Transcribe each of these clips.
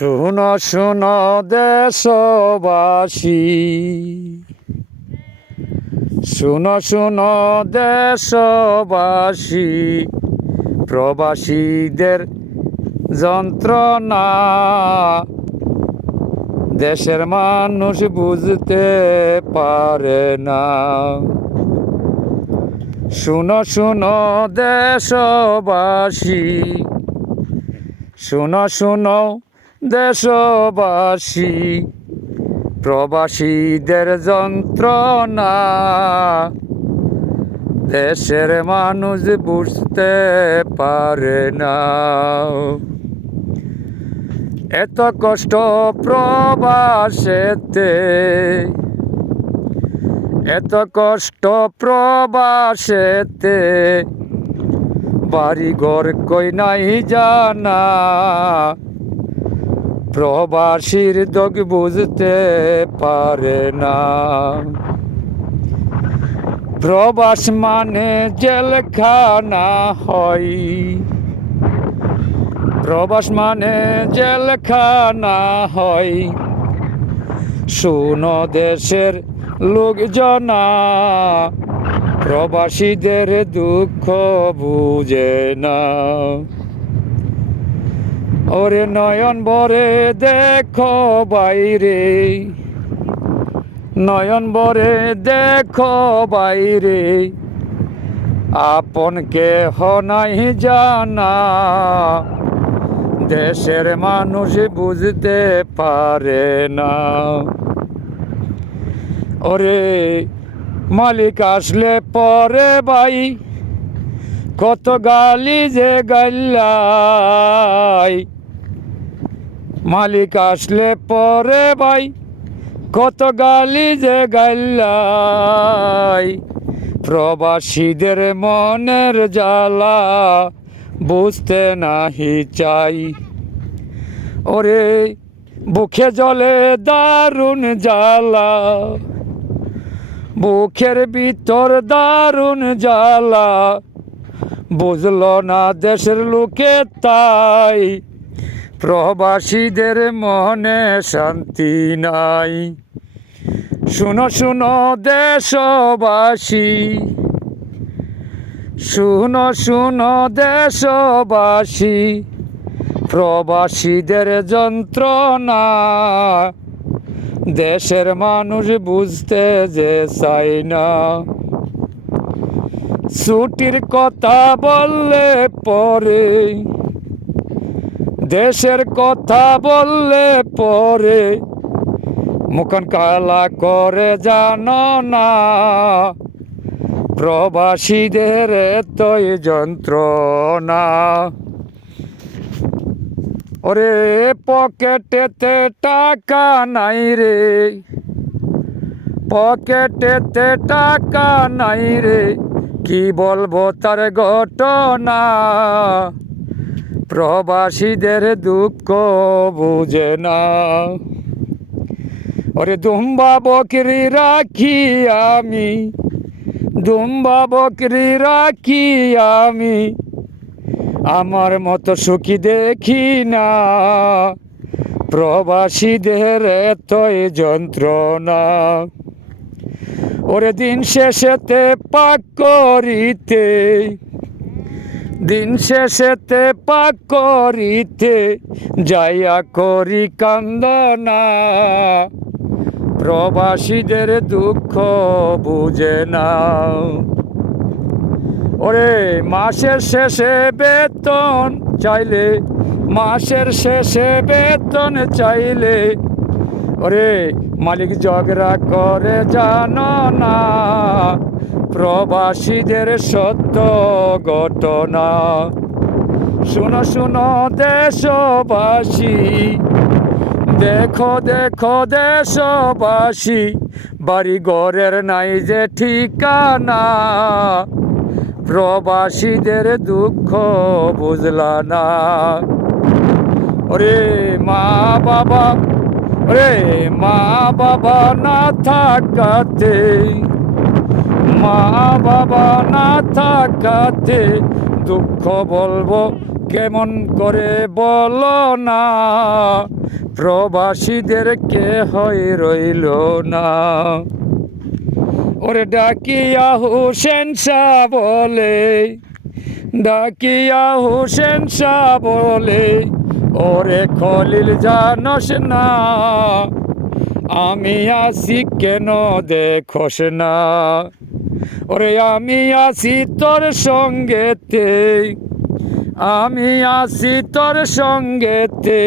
শুনো শুনো দেশবাসী, শুনো শুনো দেশবাসী, প্রবাসীদের যন্ত্রণা দেশের মানুষ বুঝতে পারে না। শুনো শুনো দেশবাসী, শুনো শুনো দেশবাসী, প্রবাসীদের যন্ত্রণা দেশের মানুষ বুঝতে পারে না। এত কষ্ট প্রবাসেতে, এত কষ্ট প্রবাসেতে, বাড়ি ঘর কই নাই জানা, প্রবাসীর দুঃখ বুঝতে পারে না। প্রবাস মানে জেলখানা হয়, প্রবাস মানে জেলখানা হয়, শুনো দেশের লোকজনা প্রবাসীদের দুঃখ বুঝে না। ওরে নয়ন ভরে দেখো বাইরে, নয়ন ভরে দেখো বাইরে, আপন কেহ নাই জানা, দেশের মানুষ বুঝতে পারে না। ওরে মালিক আসলে পরে ভাই কত গালি যে গাইলাই, মালিক আসলে পরে ভাই কত গালি যে গাইলাই, প্রবাসীদের মনের জ্বালা বুঝতে নাহি চাই। ওরে বুকে জলে দারুণ জ্বালা, বুকের ভিতর দারুণ জ্বালা, বুঝলো না দেশের লোকে তাই, প্রবাসীদের মনে শান্তি নাই। শুনো শুনো দেশবাসী, শুনো শুনো দেশবাসী, প্রবাসীদের যন্ত্রণা দেশের মানুষ বুঝতে যে চায় না। ছুটির কথা বললে পরে, দেশের কথা বললে পরে, মুখন কালা করে জানো না, প্রবাসীদের এতই যন্ত্রণা। ওরে পকেটেতে টাকা নাই রে, পকেটেতে টাকা নাই রে, কি বলবো তার ঘটনা, প্রবাসীদের দুঃখ বুঝে না। ওরে দুম্বা বকরি রাখি আমি, দুম্বা বকরি রাখি আমি, আমার মতো সুখী দেখি না, প্রবাসীদের এতই যন্ত্রণা। ওরে দিন শেষেতে পাক করিতে, দিন শেষেতে পাক করিতে, যাইয়া করি কান্দনা, প্রবাসীদের দুঃখ বুঝে না। ওরে মাসের শেষে বেতন চাইলে, মাসের শেষে বেতন চাইলে, ওরে মালিক ঝগড়া করে জানো না, প্রবাসীদের সত্য ঘটনা। শুনো শুনো দেশবাসী, দেখো দেখো দেশবাসী, বাড়ি ঘরের নাই যে ঠিকানা, প্রবাসীদের দুঃখ বুঝলা না। ওরে মা বাবা, ওরে মা বাবা না থাকাতে, মা বাবা না থাকাতে, দুঃখ বলবো কেমন করে বলো না, প্রবাসীদের কেহই রইল না। ওরে ডাকিয়া হোসেন শাহ বলে, ডাকিয়া হোসেন শাহ বলে, ওরে খলিল জানস না, আমি আছি কেন দেখোস না। ওরে আমি আছি তোর সঙ্গেতে, আমি আছি তোর সঙ্গেতে,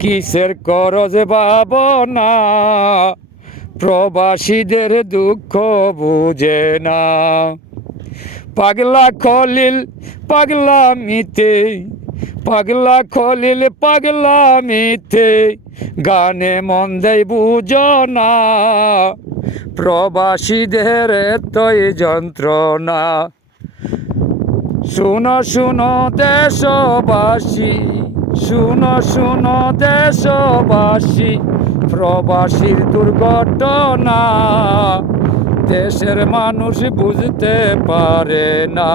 কিসের করজ ভাবনা, প্রবাসীদের দুঃখ বুঝে না। পাগলা খলিল পাগলামিতে, পাগলা খলিল পাগলামিতে, গানে মন দেয় বুঝো না, প্রবাসীদের এতই যন্ত্রণা। শুনো শুনো দেশবাসী, শুনো শুনো দেশবাসী, প্রবাসীর দুর্ঘটনা, দেশের মানুষ বুঝতে পারে না,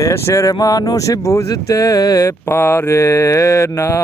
দেশের মানুষ বুঝতে পারে না।